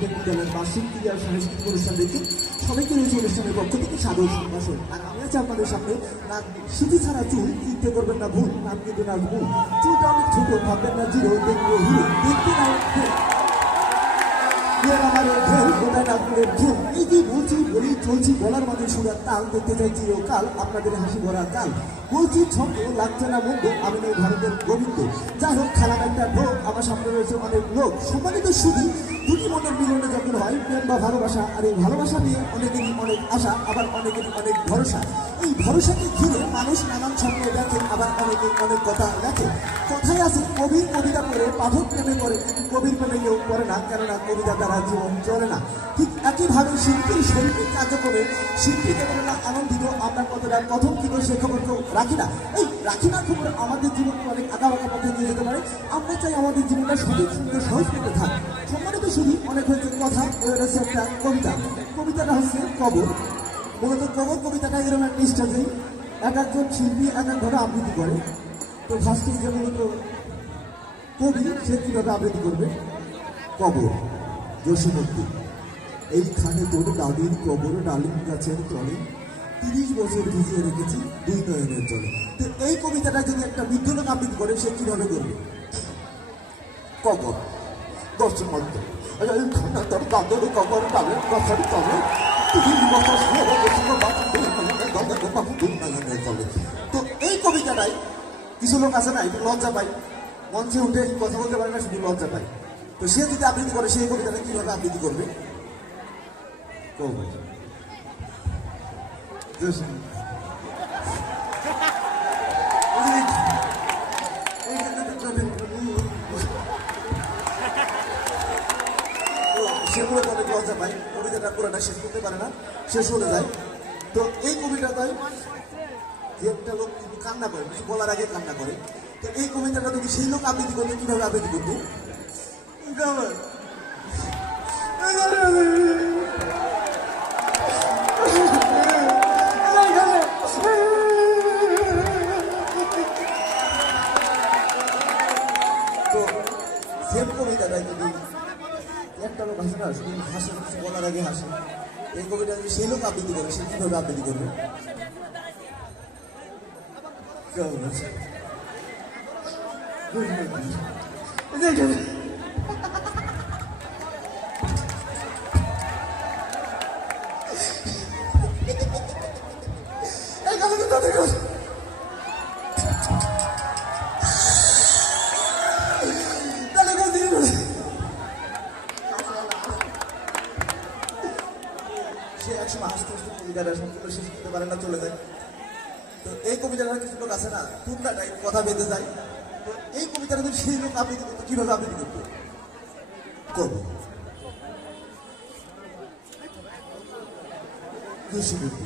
আমাদের বিদ্যালয়ের বার্ষিক ক্রীড়া সাংস্কৃতিক অনুষ্ঠান দেখে সবাইকে রয়েছে অনুষ্ঠানের পক্ষ থেকে সাদর সম্ভাষণ। আর আমি আছি আপনাদের সামনে নাম সিঁথি ছাড়া চুল, চিনতে করবেন না ভুল, নাম কিন্তু না ভুল, চুলটা অনেক ছোট, ভাববেন না জিরো, দেখবে হিরো, দেখতে না এই যে বলছি বলি চলছি বলার মাঝে সুরার তাল, দেখতে চাই চিরকাল আপনাদের হাসি ভরা কাল। বলছি ছন্দ লাগছে না মন্দ, আমি নেই ভারতের গোবিন্দ। যাই হোক, খেলার একটা ঢোক, আমার সামনে রয়েছে অনেক লোক। সম্মানিত শুধু দুটি মনের মিলনে যখন হয় প্রেম বা ভালোবাসা, আর এই ভালোবাসা নিয়ে অনেকেরই অনেক আশা, আবার অনেকেরই অনেক ভরসা। এই ভরসাকে ঘিরে মানুষ নানান স্বপ্ন দেখে, আবার অনেকে অনেক কথা লেখে। কথায় আছে কবির কবিতা পড়ে পাঠক প্রেমে করে, কিন্তু কবির প্রেমে কেউ করে না, কেননা কবিতা দ্বারা জীবন চলে না। ঠিক একইভাবে শিল্পীর শৈল্পিক কার্যক্রমে শিল্পী কতটা আনন্দিত, আমরা কতটা কথমকৃত সে খবর কেউ রাখি না। এই রাখি না খবর আমাদের জীবনকে অনেক আঁকা পথে নিয়ে যেতে পারে। আমরা চাই আমাদের জীবনটা সঠিক সুন্দর সহজ পেতে থাক। সম্মানিত শুধু অনেক হয়েছে কথা, রয়েছে একটা কবিতা। কবিতাটা হচ্ছে কবর। মূলত কবর কবিতাটা এরকম একটা স্টেজেই এক একজন শিল্পী এক একভাবে আবৃত্তি করে। তো ফার্স্টে যে মূলত কবি সে কীভাবে আবৃত্তি করবে, কবর জসীমদ্দি এইখানে তোর দাদির কবর ডালিম গাছের তলে 30 বছর ভিজিয়ে রেখেছি দুই নয়নের জলে। তো এই কবিতাটা যদি একটা বৃদ্ধ লোক আবৃত্তি করে সে কিভাবে করবে, কবর দর্শমদ্দি এইখানে তোর দাদির কবর ডালিম গাছের তলে 30 বছর দুই নয়নের জলে। তো এই কবিতাটাই কিছু লোক আছে না, একটু লজ্জা পায়, মঞ্চে উঠে কথা বলতে পারে না, শুধু লজ্জা পায়। তো সে যদি আবৃত্তি করে সেই কবিতাটা কিভাবে আবৃত্তি করবে, সেগুলো অনেক লজ্জা পায়, কবিতাটা পুরোটা শেষ করতে পারে না, শেষ হতে যায়। তো এই কবিতাটাই যে একটা লোক কিন্তু কান্না করে, কিছু বলার আগে কান্না করে। তো এই কবিতাটা যদি সেই লোক আবৃত্তি করতে কিভাবে আবৃত্তি করতো, তো সেম কবিতাটাই যদি একটা লোক হাসে না, শুধু হাসে, কিছু বলার আগে হাসে, এই কবিতা যদি সেই লোক আবৃত্তি করে সে কিভাবে আবৃত্তি করবে, সে একসময় হাসতে হাসতে কবিতাটা সম্পূর্ণ শেষ করতে পারে না, চলে যায়। তো এই কবিতাটা কিছু লোক আছে না, টুকরা টাইপ কথা বেঁধে যায়। তো এই কবিতাটা যদি সেই লোক আবৃত্তি করতো কিভাবে আবৃত্তি করতো, কবি জসীমদ্দি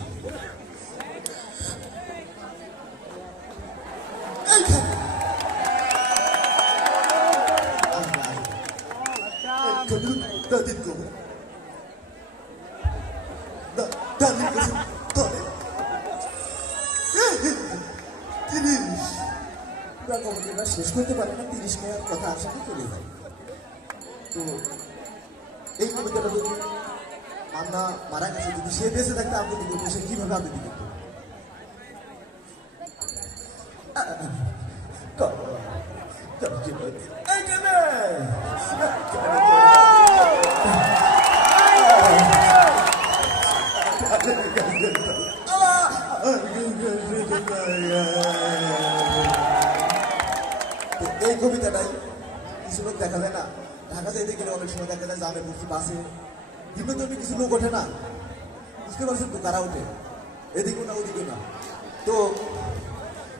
দাদির কবর ডালিম গাছের তলে 30 কবিতাটা শেষ করতে পারে না, 30 মেয়ার কথা আসাতে চলে যায়। তো এই কবিতাটা যদি মান্না মারা গেছে, যদি সে বেঁচে থাকতে আবৃত্তি করতো সে কিভাবে আবৃত্তি করতো, এই কবিতাটাই কিছু লোক দেখা যায় না, ঢাকা যাইতে গেলে অনেক সময় দেখা যায় যাবে বুঝছি বাসে বিভিন্ন ধরনের কিছু লোক ওঠে না, বুঝতে পারছেন তো, কারা ওঠে এদিকে না ওদিকে না। তো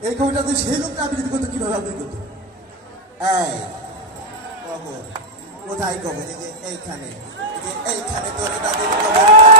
এই কবিতাতে সেই লোকটা আবৃত্তি করতো কিভাবে আবৃত্তি করতো, এই কবর কোথায় কবর, এইখানে তোর দাদির কবর